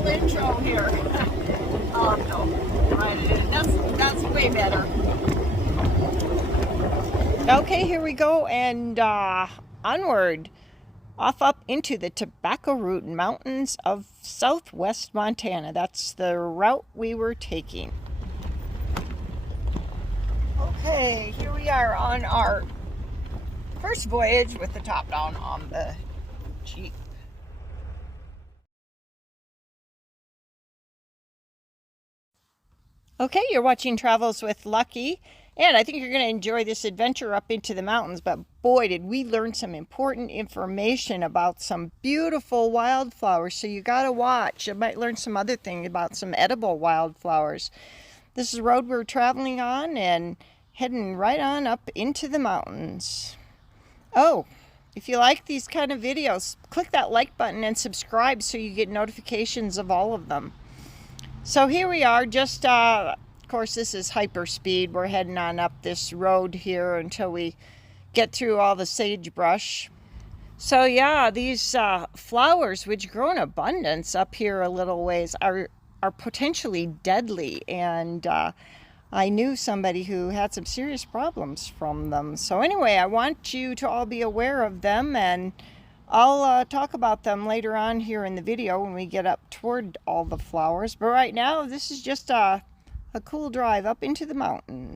little intro here. Oh no, right it is. That's way better. Okay, here we go, and onward, off up into the Tobacco Root Mountains of southwest Montana. That's the route we were taking. Okay, here we are on our first voyage with the top down on the Jeep. Okay, you're watching Travels with Lucky, and I think you're going to enjoy this adventure up into the mountains, but boy, did we learn some important information about some beautiful wildflowers, so you got to watch. You might learn some other thing about some edible wildflowers. This is the road we're traveling on and heading right on up into the mountains. Oh, if you like these kind of videos, click that like button and subscribe so you get notifications of all of them. So here we are, just, of course, this is hyperspeed. We're heading on up this road here until we get through all the sagebrush. So yeah, these flowers, which grow in abundance up here a little ways, are potentially deadly. And I knew somebody who had some serious problems from them. So anyway, I want you to all be aware of them, and I'll talk about them later on here in the video when we get up toward all the flowers. But right now, this is just a cool drive up into the mountains.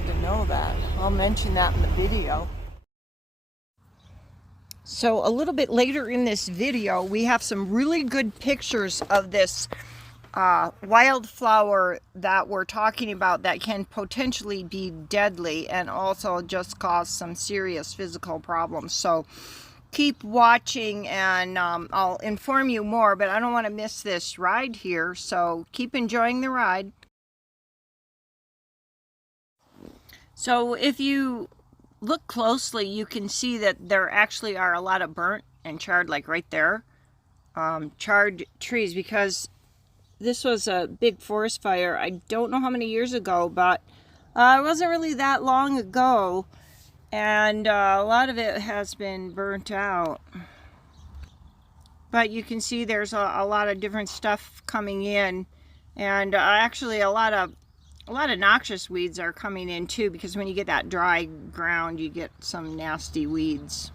glad to know that. I'll mention that in the video. So a little bit later in this video, we have some really good pictures of this wildflower that we're talking about that can potentially be deadly and also just cause some serious physical problems. So keep watching and I'll inform you more, but I don't want to miss this ride here, so keep enjoying the ride. So if you look closely, you can see that there actually are a lot of burnt and charred, like right there, charred trees, because this was a big forest fire. I don't know how many years ago, but it wasn't really that long ago, and a lot of it has been burnt out. But you can see there's a lot of different stuff coming in, and actually a lot of noxious weeds are coming in too, because when you get that dry ground, you get some nasty weeds.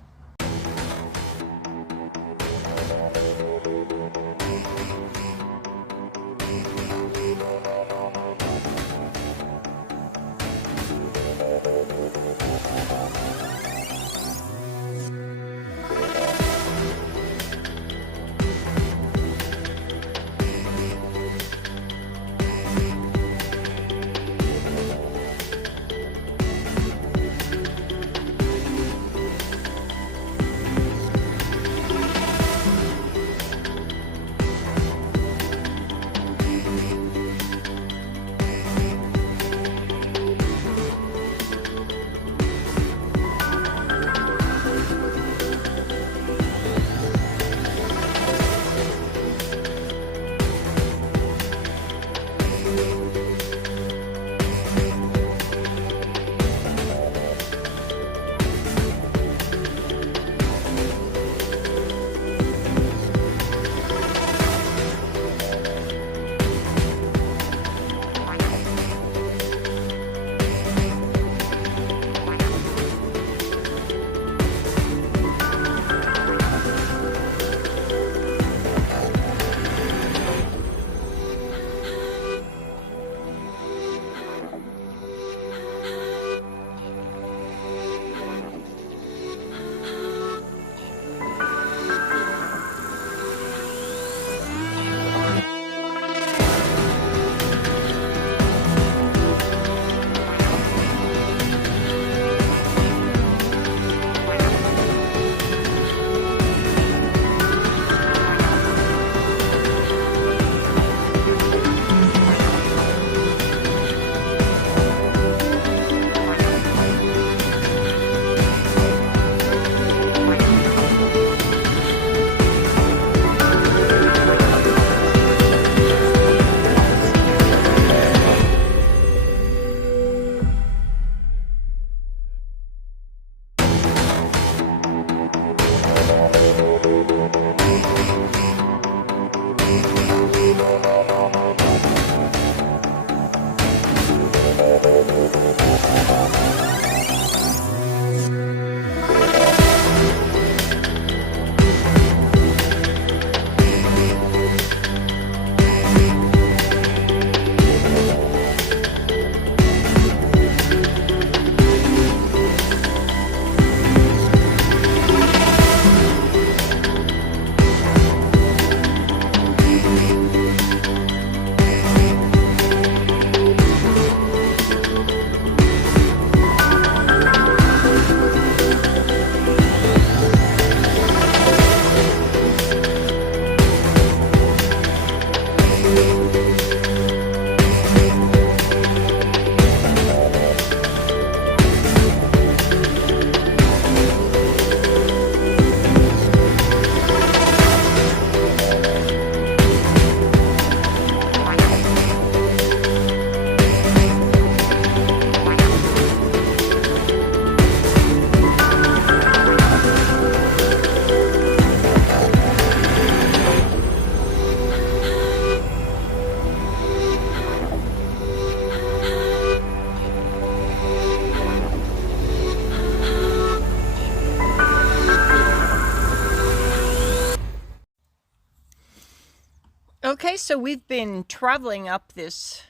Okay, so we've been traveling up this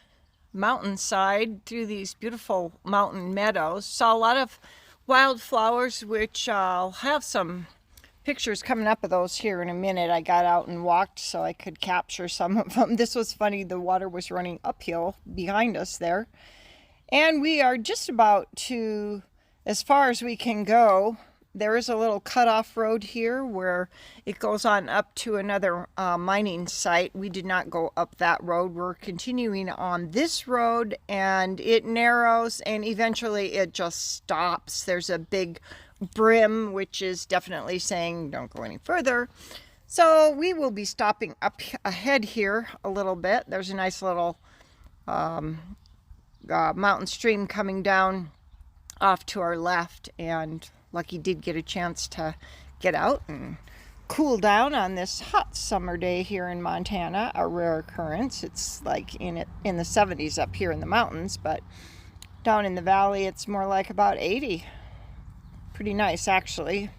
mountainside through these beautiful mountain meadows. Saw a lot of wildflowers, which I'll have some pictures coming up of those here in a minute. I got out and walked so I could capture some of them. This was funny. The water was running uphill behind us there. And we are just about to, as far as we can go. There is a little cutoff road here where it goes on up to another mining site. We did not go up that road. We're continuing on this road, and it narrows and eventually it just stops. There's a big brim, which is definitely saying don't go any further. So we will be stopping up ahead here a little bit. There's a nice little mountain stream coming down off to our left, and Lucky did get a chance to get out and cool down on this hot summer day here in Montana, a rare occurrence. It's like in the 70s up here in the mountains, but down in the valley it's more like about 80. Pretty nice, actually.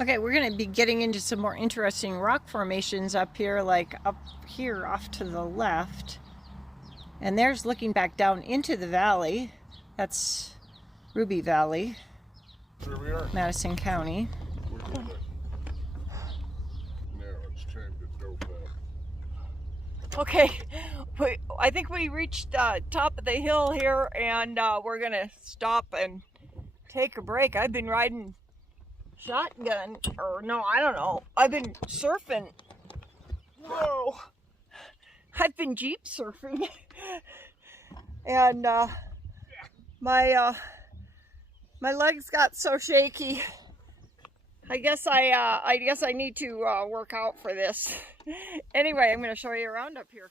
Okay, we're going to be getting into some more interesting rock formations up here, like up here off to the left. And there's looking back down into the valley. That's Ruby Valley, Here we are. Madison County. We're good. Now it's time to dope up. Okay, I think we reached top of the hill here, and we're going to stop and take a break. I've been riding shotgun, or no, I don't know. I've been surfing. Whoa. I've been Jeep surfing. And my legs got so shaky. I guess I need to work out for this. Anyway, I'm going to show you around up here.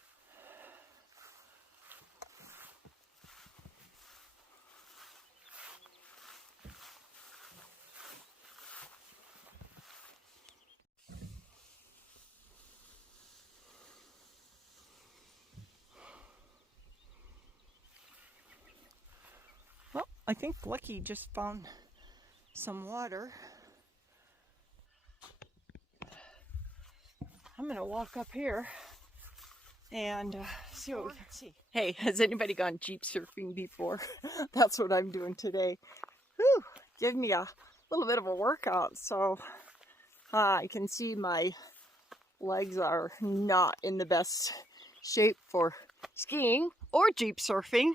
Well, I think Lucky just found some water. I'm going to walk up here and see what we can see. Hey, has anybody gone Jeep surfing before? That's what I'm doing today. Whew, give me a little bit of a workout. So I can see my legs are not in the best shape for skiing or Jeep surfing.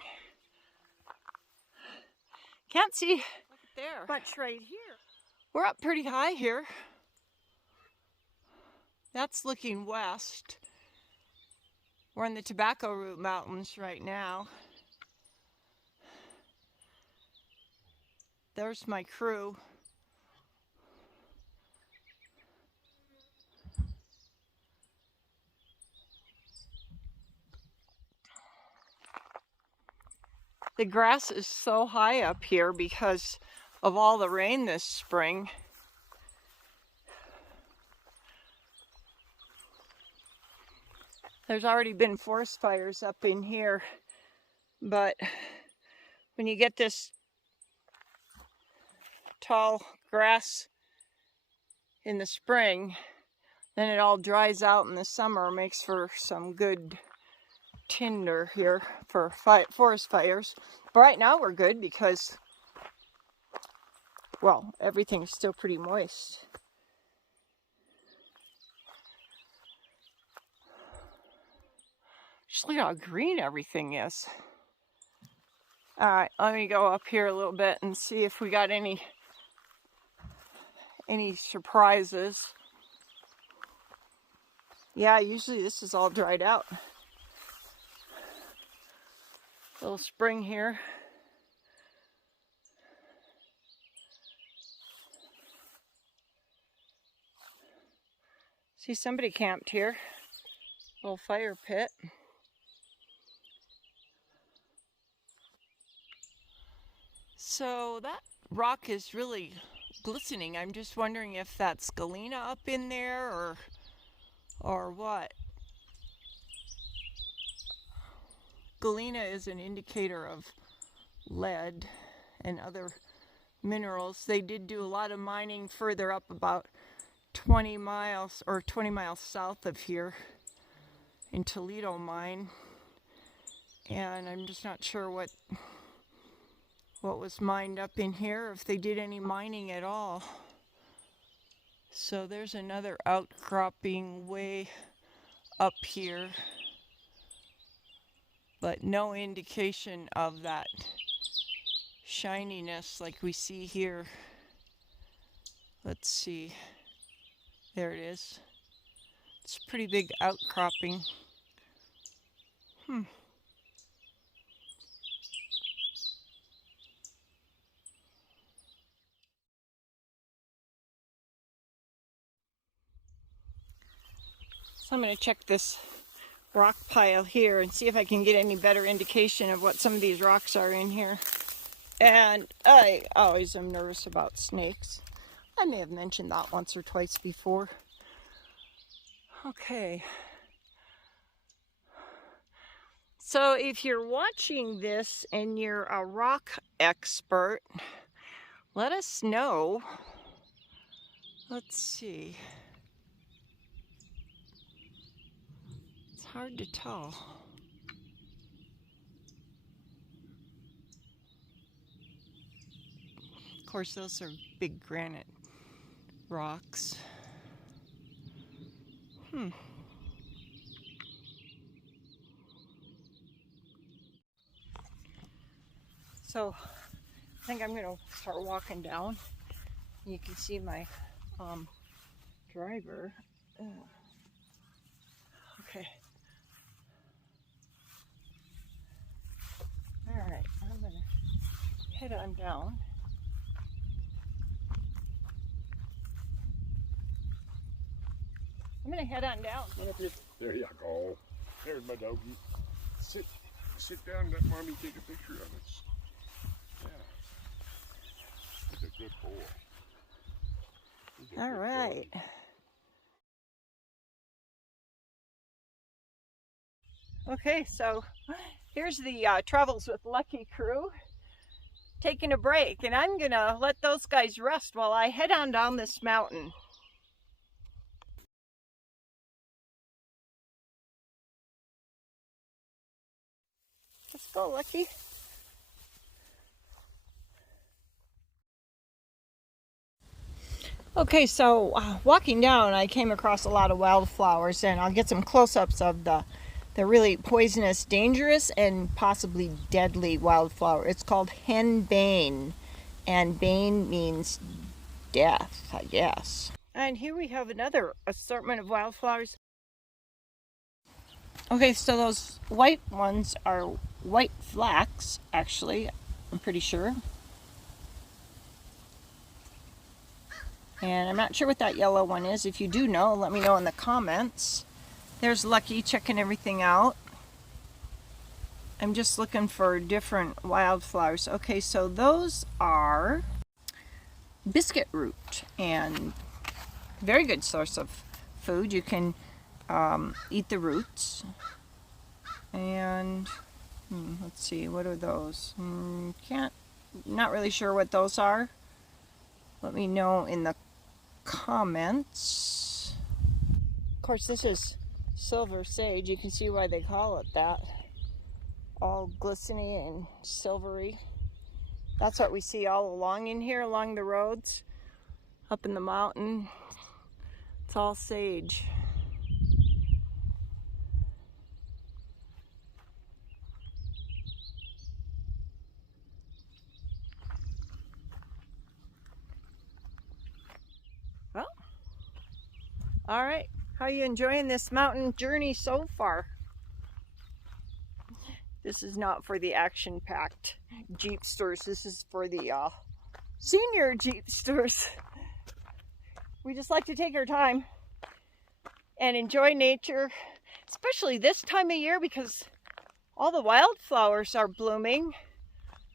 Can't see There. much right here. We're up pretty high here. That's looking west. We're in the Tobacco Root Mountains right now. There's my crew. The grass is so high up here because of all the rain this spring. There's already been forest fires up in here, but when you get this tall grass in the spring, then it all dries out in the summer, makes for some good tinder here for forest fires. But right now we're good because, well, everything's still pretty moist. Just look how green everything is. All right, let me go up here a little bit and see if we got any surprises. Yeah, usually this is all dried out. Little spring here. See, somebody camped here. Little fire pit. So that rock is really glistening. I'm just wondering if that's galena up in there or what. Galena is an indicator of lead and other minerals. They did do a lot of mining further up, about 20 miles or 20 miles south of here in Toledo mine. And I'm just not sure what was mined up in here, if they did any mining at all. So there's another outcropping way up here, but no indication of that shininess like we see here. Let's see. There it is. It's a pretty big outcropping. So I'm going to check this rock pile here and see if I can get any better indication of what some of these rocks are in here. And I always am nervous about snakes. I may have mentioned that once or twice before. Okay. So if you're watching this and you're a rock expert, let us know. Let's see. It's hard to tell. Of course, those are big granite rocks. So I think I'm going to start walking down. You can see my driver. Okay. All right, I'm going to head on down. I'm going to head on down. There you go. There's my doggy. Sit down and let mommy take a picture of it. Yeah. He's a good boy. All right. Okay, so here's the Travels with Lucky crew taking a break, and I'm gonna let those guys rest while I head on down this mountain. Let's go, Lucky. Okay, so walking down, I came across a lot of wildflowers, and I'll get some close-ups of the really poisonous, dangerous, and possibly deadly wildflower. It's called henbane, and bane means death, I guess. And here we have another assortment of wildflowers. Okay, so those white ones are white flax, actually, I'm pretty sure. And I'm not sure what that yellow one is. If you do know, let me know in the comments. There's Lucky checking everything out. I'm just looking for different wildflowers. Okay, so those are biscuit root, and very good source of food. You can eat the roots. And let's see, what are those? Not really sure what those are. Let me know in the comments. Of course, this is silver sage. You can see why they call it that. All glistening and silvery. That's what we see all along in here, along the roads, up in the mountain. It's all sage. Well, all right. How are you enjoying this mountain journey so far? This is not for the action-packed Jeepsters. This is for the senior Jeepsters. We just like to take our time and enjoy nature, especially this time of year because all the wildflowers are blooming.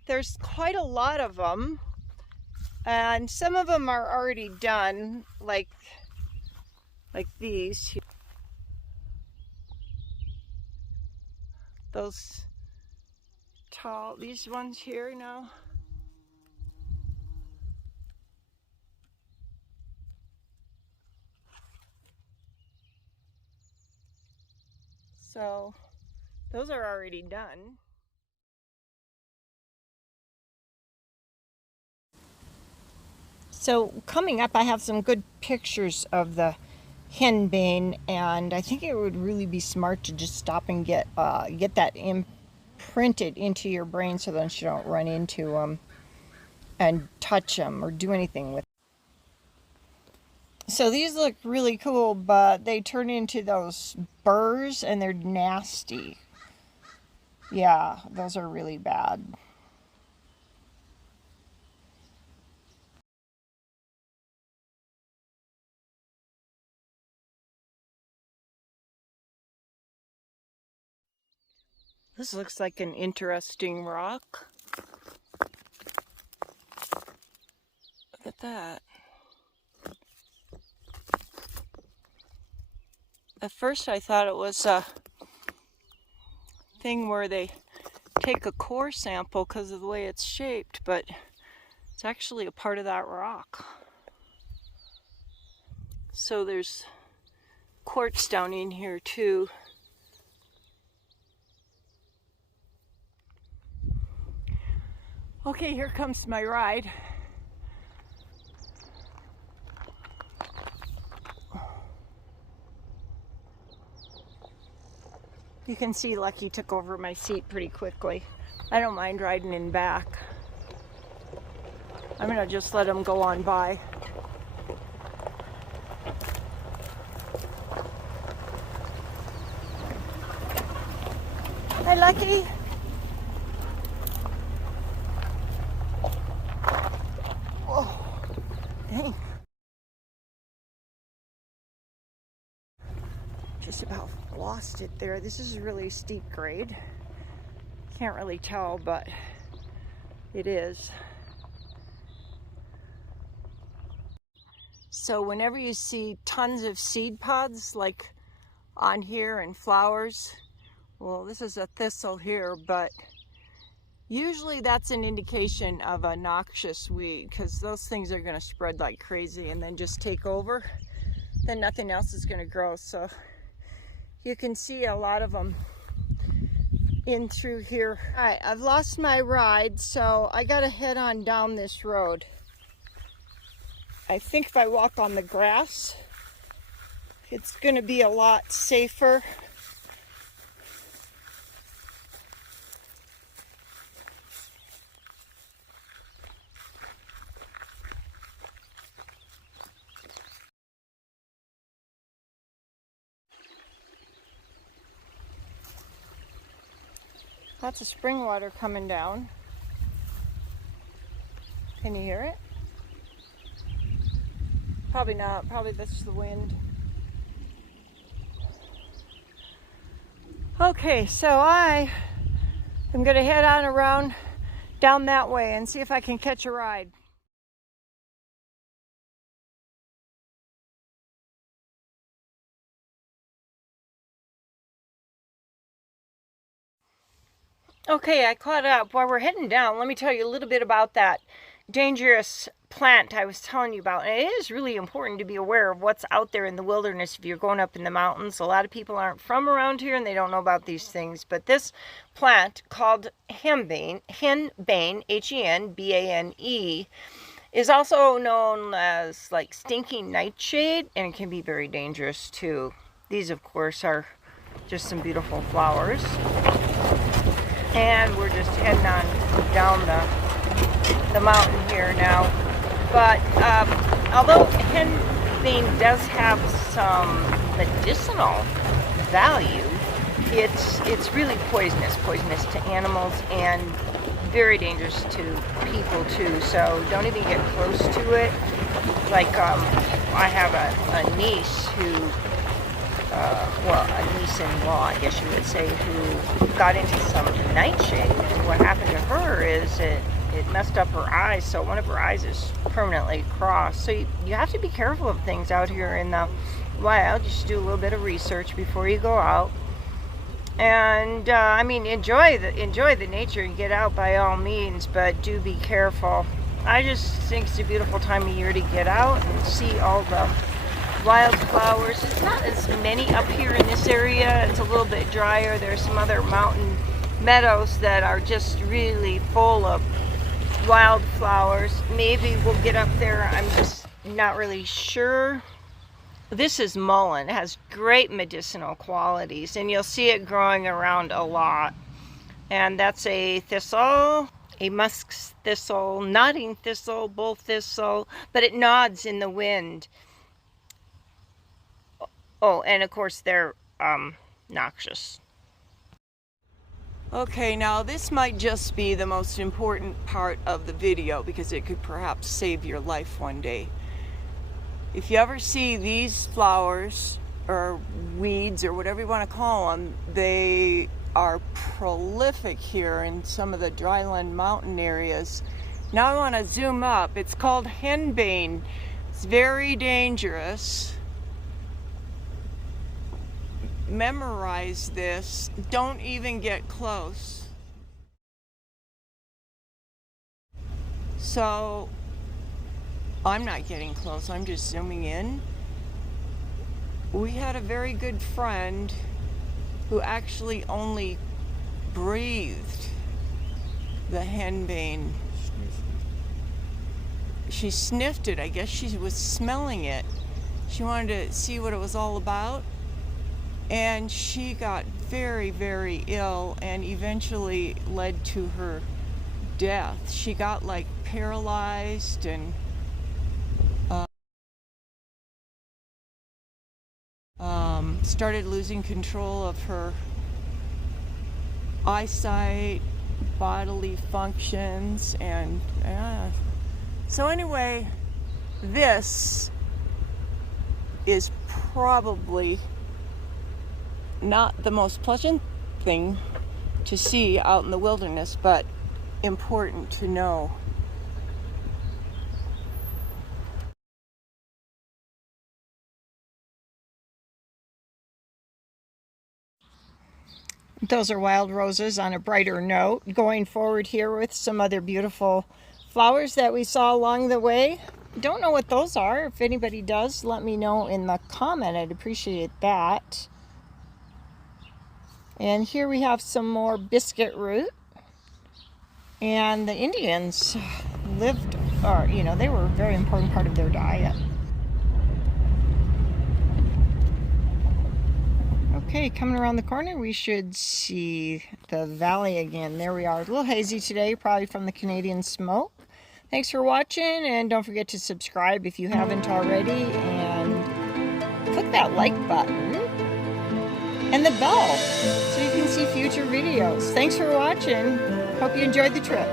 There's quite a lot of them, and some of them are already done, like these. Those tall, these ones here now. So those are already done. So coming up, I have some good pictures of the henbane, and I think it would really be smart to just stop and get that imprinted into your brain so that you don't run into them and touch them or do anything with them. So these look really cool, but they turn into those burrs and they're nasty. Yeah, those are really bad. This looks like an interesting rock. Look at that. At first I thought it was a thing where they take a core sample because of the way it's shaped, but it's actually a part of that rock. So there's quartz down in here too. Okay, here comes my ride. You can see Lucky took over my seat pretty quickly. I don't mind riding in back. I'm gonna just let him go on by. Hi, Lucky. Oh, dang. Just about lost it there. This is a really steep grade. Can't really tell, but it is. So whenever you see tons of seed pods like on here and flowers, well, this is a thistle here, but usually that's an indication of a noxious weed because those things are going to spread like crazy and then just take over. Then nothing else is going to grow. So you can see a lot of them in through here. All right, I've lost my ride, so I gotta head on down this road. I think if I walk on the grass, it's gonna be a lot safer. Lots of spring water coming down. Can you hear it? Probably not. Probably that's the wind. Okay, so I am going to head on around down that way and see if I can catch a ride. Okay, I caught up. While we're heading down, let me tell you a little bit about that dangerous plant I was telling you about. And it is really important to be aware of what's out there in the wilderness if you're going up in the mountains. A lot of people aren't from around here and they don't know about these things. But this plant called henbane, Henbane, is also known as like stinking nightshade, and it can be very dangerous too. These, of course, are just some beautiful flowers. And we're just heading on down the mountain here now. But although henbane does have some medicinal value, it's really poisonous to animals and very dangerous to people too. So don't even get close to it. Like I have a niece who, well, a niece-in-law, I guess you would say, who got into some nightshade, and what happened to her is it messed up her eyes, so one of her eyes is permanently crossed. So you have to be careful of things out here in the wild. You should do a little bit of research before you go out. And I mean, enjoy the nature and get out by all means, but do be careful. I just think it's a beautiful time of year to get out and see all the wildflowers. It's not as many up here in this area. It's a little bit drier. There's some other mountain meadows that are just really full of wildflowers. Maybe we'll get up there. I'm just not really sure. This is mullein. It has great medicinal qualities, and you'll see it growing around a lot. And that's a thistle, a musk thistle, nodding thistle, bull thistle, but it nods in the wind. Oh, and of course they're noxious. Okay, now this might just be the most important part of the video because it could perhaps save your life one day. If you ever see these flowers or weeds or whatever you want to call them, they are prolific here in some of the dryland mountain areas. Now I want to zoom up. It's called henbane. It's very dangerous. Memorize this. Don't even get close. So I'm not getting close, I'm just zooming in. We had a very good friend who actually only breathed the henbane. She sniffed it, I guess she was smelling it. She wanted to see what it was all about. And she got very, very ill and eventually led to her death. She got like paralyzed and started losing control of her eyesight, bodily functions, and so anyway, this is probably not the most pleasant thing to see out in the wilderness, but important to know. Those are wild roses on a brighter note. Going forward here with some other beautiful flowers that we saw along the way. Don't know what those are. If anybody does, let me know in the comment. I'd appreciate that. And here we have some more biscuit root. And the Indians lived, or they were a very important part of their diet. Okay, coming around the corner, we should see the valley again. There we are. A little hazy today, probably from the Canadian smoke. Thanks for watching, and don't forget to subscribe if you haven't already, and click that like button and the bell so you can see future videos. Thanks for watching. Hope you enjoyed the trip.